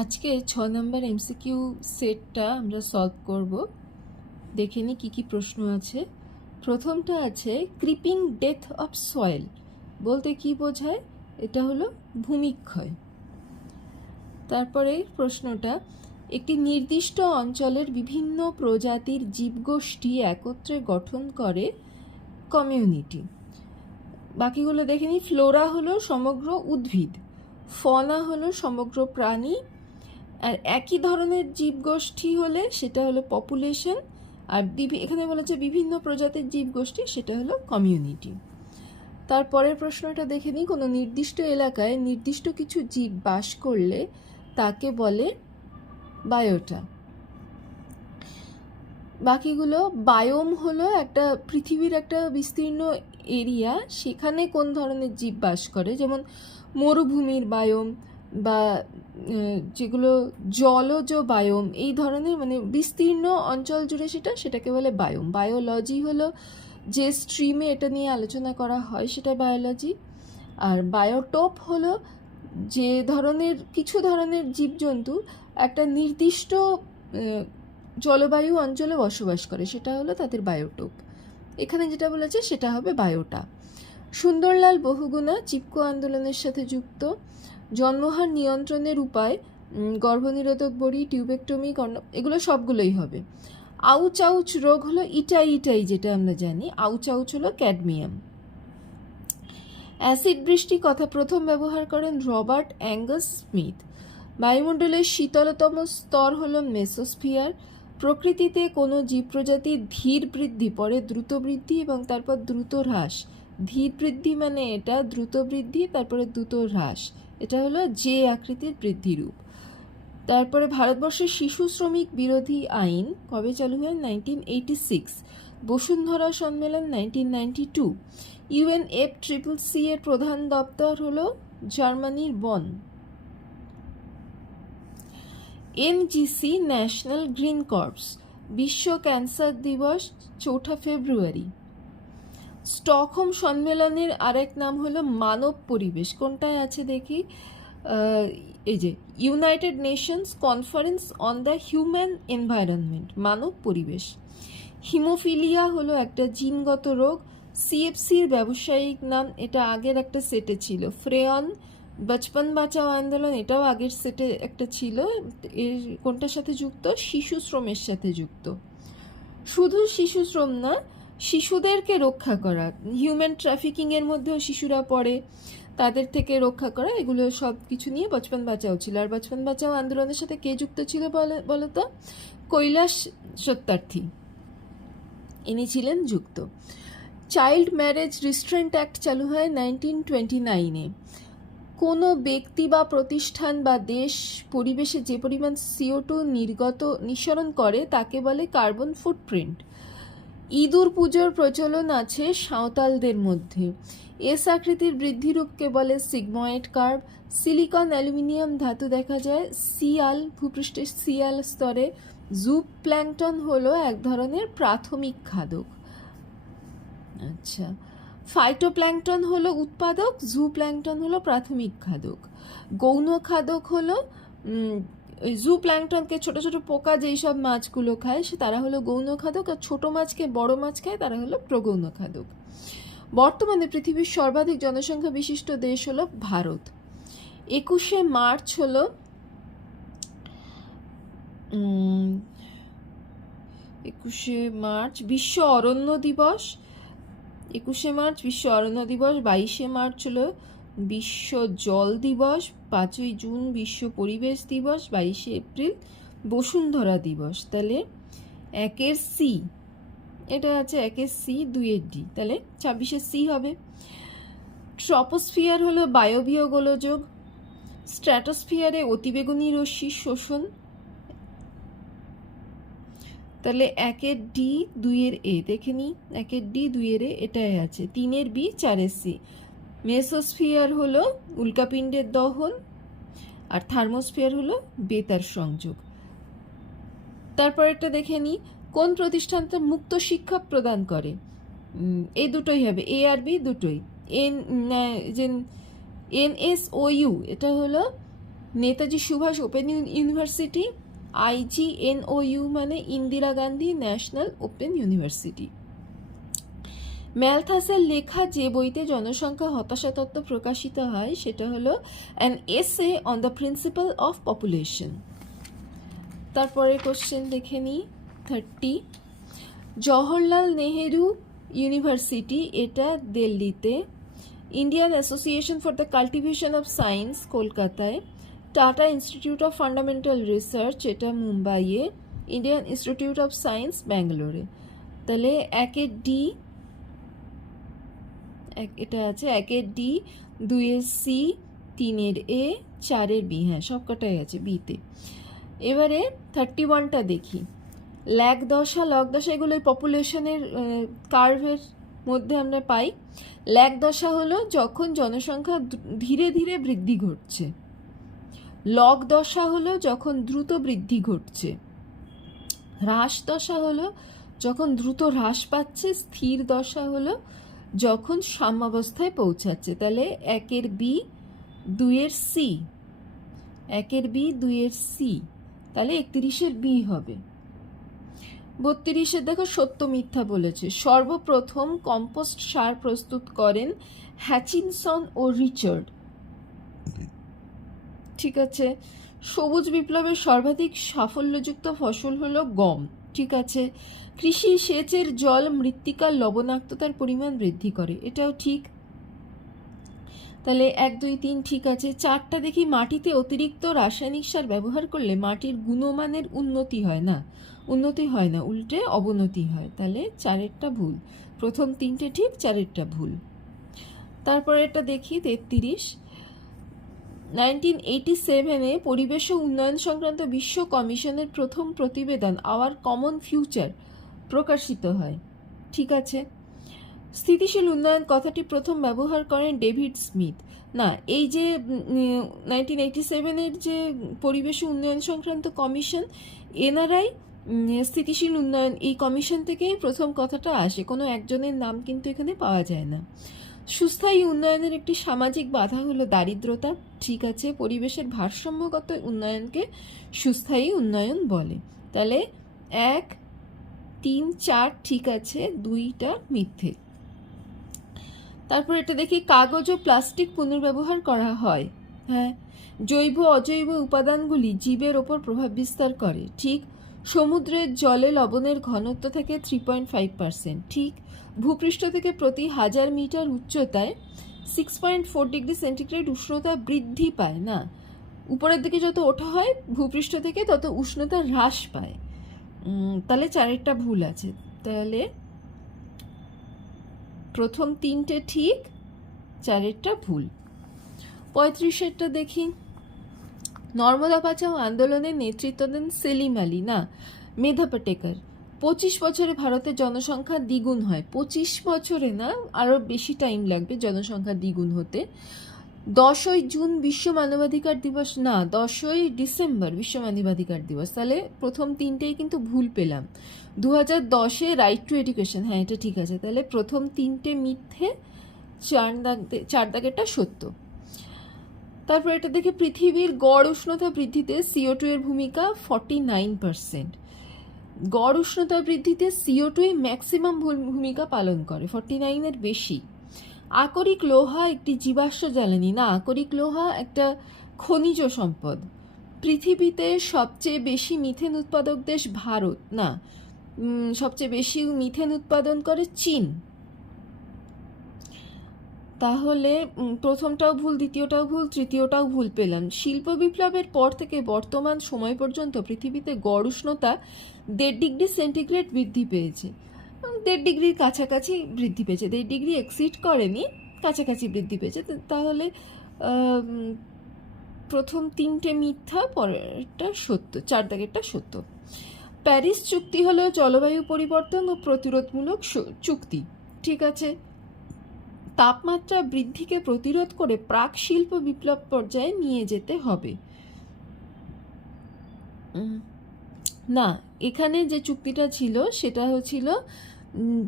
আজকে 6 নম্বর এমসিকিউ সেটটা আমরা সলভ করব। দেখে নিই কী কী প্রশ্ন আছে। প্রথমটা আছে ক্রিপিং ডেথ অফ সয়েল বলতে কি বোঝায়? এটা হলো ভূমিক্ষয়। তারপরে প্রশ্নটা একটি নির্দিষ্ট অঞ্চলের বিভিন্ন প্রজাতির জীবগোষ্ঠী একত্রে গঠন করে কমিউনিটি। বাকিগুলো দেখে নিই। ফ্লোরা হলো সমগ্র উদ্ভিদ, ফনা হলো সমগ্র প্রাণী, আর একই ধরনের জীবগোষ্ঠী হলে সেটা হলো পপুলেশন, আর এখানে বলেছে বিভিন্ন প্রজাতির জীবগোষ্ঠী, সেটা হলো কমিউনিটি। তারপরের প্রশ্নটা দেখে নিই। কোনো নির্দিষ্ট এলাকায় নির্দিষ্ট কিছু জীব বাস করলে তাকে বলে বায়োটা। বাকিগুলো বায়োম হলো একটা পৃথিবীর একটা বিস্তীর্ণ এরিয়া, সেখানে কোন ধরনের জীব বাস করে, যেমন মরুভূমির বায়োম বা যেগুলো জলজ বায়োম, এই ধরনের মানে বিস্তীর্ণ অঞ্চল জুড়ে সেটাকে বলে বায়োম। বায়োলজি হলো যে স্ট্রিমে এটা নিয়ে আলোচনা করা হয় সেটা বায়োলজি। আর বায়োটোপ হলো যে ধরনের কিছু ধরনের জীবজন্তু একটা নির্দিষ্ট জলবায়ু অঞ্চলে বসবাস করে, সেটা হলো তাদের বায়োটোপ। এখানে যেটা বলেছে সেটা হবে বায়োটা। সুন্দরলাল বহুগুণা চিপকো আন্দোলনের সাথে যুক্ত। জন্মহার নিয়ন্ত্রণের উপায় গর্ভনিরোধক বড়ি, টিউবেক্টমি, এগুলো সবগুলোই হবে। আউচ আউচ রোগ হলো ইটাই, যেটা আমরা জানি। আউচ আউচ হলো ক্যাডমিয়াম। অ্যাসিড বৃষ্টি কথা প্রথম ব্যবহার করেন রবার্ট অ্যাঙ্গাস স্মিথ। বায়ুমণ্ডলের শীতলতম স্তর হলো মেসোস্ফিয়ার। প্রকৃতিতে কোনো জীব প্রজাতির ধীর বৃদ্ধি, পরে দ্রুত বৃদ্ধি এবং তারপর দ্রুত হ্রাস। ধীর বৃদ্ধি মানে এটা, দ্রুত বৃদ্ধি তারপরে দ্রুত হ্রাস, এটা হলো যে আকৃতির বৃদ্ধি রূপ। তারপরে ভারতবর্ষের শিশু শ্রমিক বিরোধী আইন কবে চালু হয়? 1986। বসুন্ধরা সম্মেলন 1992। UNFCCC এর প্রধান দপ্তর হলো জার্মানির বন। NGC national green corps. বিশ্ব ক্যান্সার দিবস 4 ফেব্রুয়ারি। স্টকহোম সম্মেলনের আরেক নাম হলো মানব পরিবেশ। কোনটায় আছে দেখি? এই যে United Nations Conference on the Human Environment, মানব পরিবেশ। হিমোফিলিয়া হলো একটা জিনগত রোগ। CFCর ব্যবসায়িক নাম, এটা আগের একটা সেটে ছিল। ফ্রেয়ন। বচপন বাঁচাও আন্দোলন, এটাও আগের সেটে একটা ছিল। এর কোনটার সাথে যুক্ত? শিশু শ্রমের সাথে যুক্ত। শুধু শিশু শ্রম না, শিশুদেরকে রক্ষা করা, হিউম্যান ট্রাফিকিংয়ের মধ্যেও শিশুরা পড়ে, তাদের থেকে রক্ষা করা, এগুলো সব কিছু নিয়ে বচপন বাঁচাও ছিল। আর বচপন বাঁচাও আন্দোলনের সাথে কে যুক্ত ছিল বলতো? কৈলাস সত্যার্থী, ইনি ছিলেন যুক্ত। চাইল্ড ম্যারেজ রিস্ট্রেন্ট অ্যাক্ট চালু হয় 1929-এ। কোনো ব্যক্তি বা প্রতিষ্ঠান বা দেশ পরিবেশে যে পরিমাণ CO2 নিঃসরণ করে তাকে বলে কার্বন ফুটপ্রিন্ট। ইঁদুর পুজোর প্রচলন আছে সাঁওতালদের মধ্যে। এস আকৃতির বৃদ্ধিরূপকে বলে সিগময়েড কার্ভ। সিলিকন অ্যালুমিনিয়াম ধাতু দেখা যায় সিয়াল, ভূপৃষ্ঠের সিয়াল স্তরে। জু প্ল্যাঙ্কটন হলো এক ধরনের প্রাথমিক খাদক। আচ্ছা, ফাইটোপ্ল্যাঙ্কটন হলো উৎপাদক, জু প্ল্যাঙ্কটন হলো প্রাথমিক খাদক। গৌণ খাদক হলো ওই জু প্ল্যাঙ্কটনকে ছোট ছোট পোকা যেই সব মাছগুলো খায় তারা হলো গৌণ খাদক, আর ছোট মাছকে বড় মাছ খায় তারা হলো প্রগৌণ খাদক। বর্তমানে পৃথিবীর সর্বাধিক জনসংখ্যা বিশিষ্ট দেশ হলো ভারত। 21শে মার্চ হলো 21শে মার্চ বিশ্ব অরণ্য দিবস। 21শে মার্চ বিশ্ব অরণ্য দিবস। 22শে মার্চ হলো বিশ্ব জল দিবস। 5ই জুন বিশ্ব পরিবেশ দিবস। 22শে এপ্রিল বসুন্ধরা দিবস। তাহলে 1-এর C, এটা আছে 1-এর C, 2-এর D, তাহলে 26-এর C হবে। ট্রপোস্ফিয়ার হলো বায়বীয় গোলযোগ। স্ট্র্যাটোস্ফিয়ারে অতিবেগুনি রশ্মির শোষণ। তাহলে 1-এর D, 2-এর A দেখে নিই। 1-এর D, 2-এর A এটাই আছে। 3-এর B, 4-এর C। মেসোস্ফিয়ার হলো উল্কাপিণ্ডের দহন, আর থার্মোস্ফিয়ার হলো বেতার সংযোগ। তারপর একটা দেখে নিই, কোন প্রতিষ্ঠানটা মুক্ত শিক্ষা প্রদান করে? এই দুটোই হবে, A আর B দুটোই। NSOU এটা হলো Netaji Subhas Open University, IGNOU মানে Indira Gandhi National Open University. ম্যালথাসের লেখা যে বইতে জনসংখ্যা হতাশা তত্ত্ব প্রকাশিত হয় সেটা হলো an essay on the principle of population. তারপরে কোশ্চেন দেখে নিই 30। জওহরলাল নেহেরু ইউনিভার্সিটি, এটা দিল্লিতে। Indian Association for the Cultivation of Science কলকাতায়। Tata Institute of Fundamental Research, এটা মুম্বাইয়ে। ইন্ডিয়ান ইনস্টিটিউট অফ সায়েন্স ব্যাঙ্গালোরে। তাহলে একের ডি, এটা আছে একের ডি, 2-এর সি, 3-এর এ, 4-এর বি। হ্যাঁ, সবকটাই আছে বিতে। এবারে 31টা দেখি। ল্যাগ দশা, লগ দশা এগুলো পপুলেশনের কার্ভের মধ্যে আমরা পাই। ল্যাগ দশা হলো যখন জনসংখ্যা ধীরে ধীরে বৃদ্ধি ঘটছে। লগ দশা হলো যখন দ্রুত বৃদ্ধি ঘটছে। হ্রাস দশা হলো যখন দ্রুত হ্রাস পাচ্ছে। স্থির দশা হলো যখন সাম্যাবস্থায় পৌঁছাচ্ছে। তাহলে 1-এর বি, 2-এর সি, 1-এর বি, 2-এর সি, তাহলে 31-এর বি হবে। 32-এর দেখো সত্য মিথ্যা বলেছে। সর্বপ্রথম কম্পোস্ট সার প্রস্তুত করেন হ্যাচিনসন ও রিচার্ড। ঠিক আছে। সবুজ বিপ্লবের সর্বাধিক সাফল্যযুক্ত ফসল হলো গম। ঠিক আছে। কৃষি সেচের জল মৃত্তিকার লবণাক্ততার পরিমাণ বৃদ্ধি করে, এটাও ঠিক। তাহলে 1, 2, 3 ঠিক আছে। 4টা দেখি। মাটিতে অতিরিক্ত রাসায়নিক সার ব্যবহার করলে মাটির গুণমানের উন্নতি হয় না, উল্টে অবনতি হয়। তাহলে 4-এরটা ভুল। প্রথম 3টে ঠিক, 4-এরটা ভুল। তারপরে এটা দেখি 33। 1987-এ পরিবেশ ও উন্নয়ন সংক্রান্ত বিশ্ব কমিশনের প্রথম প্রতিবেদন আওয়ার কমন ফিউচার প্রকাশিত হয়। ঠিক আছে। স্থিতিশীল উন্নয়ন কথাটি প্রথম ব্যবহার করেন ডেভিড স্মিথ। না, এই যে 1987-এর যে পরিবেশ ও উন্নয়ন সংক্রান্ত কমিশন, এনারাই স্থিতিশীল উন্নয়ন, এই কমিশন থেকেই প্রথম কথাটা আসে। কোনো একজনের নাম কিন্তু এখানে পাওয়া যায় না। সুস্থায়ী উন্নয়নের একটি সামাজিক বাধা হলো দারিদ্রতা। ঠিক আছে। পরিবেশের ভারসাম্যগত উন্নয়নকে সুস্থায়ী উন্নয়ন বলে। তাহলে 1, 3, 4 ঠিক আছে, 2টা মিথ্যে। তারপর এটা দেখি। কাগজ ও প্লাস্টিক পুনর্ব্যবহার করা হয়। হ্যাঁ। জৈব অজৈব উপাদানগুলি জীবের ওপর প্রভাব বিস্তার করে। ঠিক। সমুদ্রের জলে লবণের ঘনত্ব থাকে 3.5%। ঠিক। ভূপৃষ্ঠ থেকে প্রতি 1000 মিটার উচ্চতায় 6.4 ডিগ্রি সেন্টিগ্রেড উষ্ণতা বৃদ্ধি পায়। না, উপরের দিকে যত ওঠা হয় ভূপৃষ্ঠ থেকে তত উষ্ণতা হ্রাস পায়। তাহলে 4-এরটা ভুল আছে। তাহলে প্রথম 3টে ঠিক, 4-এরটা ভুল। 35-এরটা দেখি। নর্মদা বাঁচাও আন্দোলনের নেতৃত্ব দেন সেলিম আলী। না, মেধা পাটেকর। 25 বছরে ভারতের জনসংখ্যা দ্বিগুণ হয়। 25 বছরে না, আরও বেশি টাইম লাগবে জনসংখ্যা দ্বিগুণ হতে। 10ই জুন বিশ্ব মানবাধিকার দিবস। না, 10ই ডিসেম্বর বিশ্ব মানবাধিকার দিবস। তাহলে প্রথম 3টেই কিন্তু ভুল পেলাম। 2010-এ রাইট টু এডুকেশন, হ্যাঁ এটা ঠিক আছে। তাহলে প্রথম 3টে মিথ্যে, 4 দাগেরটা সত্য। তারপর এটা দেখে। পৃথিবীর গড় উষ্ণতা বৃদ্ধিতে CO2 এর ভূমিকা 49%। গড় উষ্ণতা বৃদ্ধিতে CO2 ম্যাক্সিমাম ভূমিকা পালন করে, 49-এর বেশি। আকরিক লোহা একটি জীবাশ্ম জ্বালানি। না, আকরিক লোহা একটা খনিজ সম্পদ। পৃথিবীতে সবচেয়ে বেশি মিথেন উৎপাদক দেশ ভারত। না, সবচেয়ে বেশি মিথেন উৎপাদন করে চীন। তাহলে প্রথমটাও ভুল, দ্বিতীয়টাও ভুল, তৃতীয়টাও ভুল পেলাম। শিল্প বিপ্লবের পর থেকে বর্তমান সময় পর্যন্ত পৃথিবীতে গড় উষ্ণতা 1.5 ডিগ্রি সেন্টিগ্রেড বৃদ্ধি পেয়েছে। 1.5 ডিগ্রির কাছাকাছি বৃদ্ধি পেয়েছে, 1.5 ডিগ্রি এক্সিড করেনি, কাছাকাছি বৃদ্ধি পেয়েছে। তাহলে প্রথম 3টে মিথ্যা, পরেরটা সত্য, 4 দাগেরটা সত্য। প্যারিস চুক্তি হলো জলবায়ু পরিবর্তন ও প্রতিরোধমূলক চুক্তি। ঠিক আছে। তাপমাত্রা বৃদ্ধিকে প্রতিরোধ করে প্রাক শিল্প বিপ্লব পর্যায়ে নিয়ে যেতে হবে। না, এখানে যে চুক্তিটা ছিল সেটা হচ্ছিল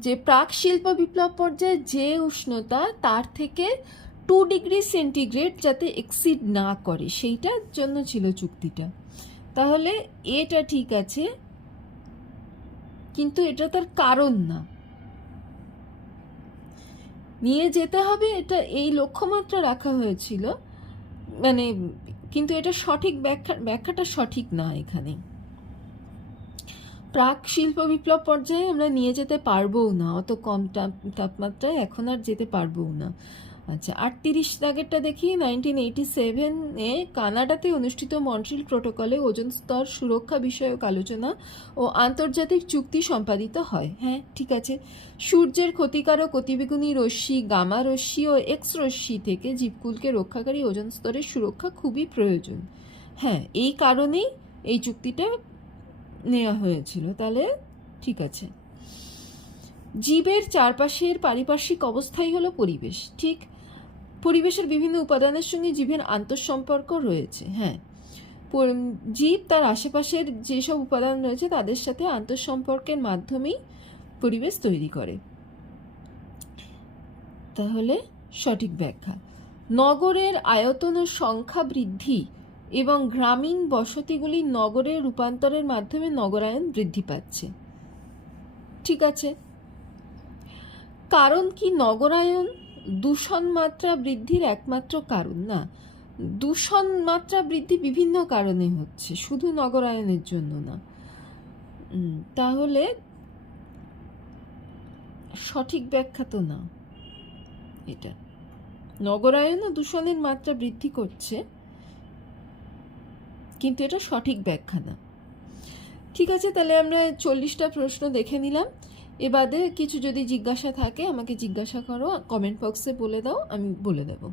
যে প্রাক শিল্প বিপ্লব পর্যায়ে যে উষ্ণতা তার থেকে 2°C যাতে এক্সিড না করে সেইটার জন্য ছিল চুক্তিটা। তাহলে এটা ঠিক আছে, কিন্তু এটা তার কারণ না। নিয়ে যেতে হবে এটা এই লক্ষ্যমাত্রা রাখা হয়েছিল, মানে কিন্তু এটা সঠিক ব্যাখ্যাটা সঠিক না এখানে। প্রাক শিল্প বিপ্লব পর্যায়ে আমরা নিয়ে যেতে পারবও না, অত কম তাপমাত্রায় এখন আর যেতে পারবও না। আচ্ছা, 38 দাগেরটা দেখি। 1987-এ কানাডাতে অনুষ্ঠিত মন্ট্রিল প্রোটোকলে ওজোন স্তর সুরক্ষা বিষয়ক আলোচনা ও আন্তর্জাতিক চুক্তি সম্পাদিত হয়। হ্যাঁ, ঠিক আছে। সূর্যের ক্ষতিকারক অতিবেগুনি রশ্মি, গামা রশ্মি ও এক্স রশ্মি থেকে জীবকুলকে রক্ষাকারী ওজোন স্তরের সুরক্ষা খুবই প্রয়োজন। হ্যাঁ, এই কারণেই এই চুক্তিটা নেওয়া হয়েছিল। তাহলে ঠিক আছে। জীবের চারপাশের পারিপার্শ্বিক অবস্থাই হলো পরিবেশ। ঠিক, পরিবেশের বিভিন্ন উপাদানের সঙ্গে জীবের আন্তঃসম্পর্ক রয়েছে। হ্যাঁ, জীব তার আশেপাশের যেসব উপাদান রয়েছে তাদের সাথে আন্তঃসম্পর্কের মাধ্যমেই পরিবেশ তৈরি করে। তাহলে সঠিক ব্যাখ্যা। নগরের আয়তন ও সংখ্যা বৃদ্ধি এবং গ্রামীণ বসতিগুলি নগরের রূপান্তরের মাধ্যমে নগরায়ন বৃদ্ধি পাচ্ছে। ঠিক আছে। কারণ কি নগরায়ন দূষণ মাত্রা বৃদ্ধির একমাত্র কারণ না। দূষণ মাত্রা বৃদ্ধি বিভিন্ন কারণে হচ্ছে, শুধু নগরায়নের জন্য না। তাহলে সঠিক ব্যাখ্যা তো না এটা। নগরায়ন ও দূষণের মাত্রা বৃদ্ধি করছে, কিন্তু এটা সঠিক ব্যাখ্যা না। ঠিক আছে, তাহলে আমরা 40টা প্রশ্ন দেখে নিলাম। এ বাদে কিছু যদি জিজ্ঞাসা থাকে আমাকে জিজ্ঞাসা করো, কমেন্ট বক্সে বলে দাও, আমি বলে দেবো।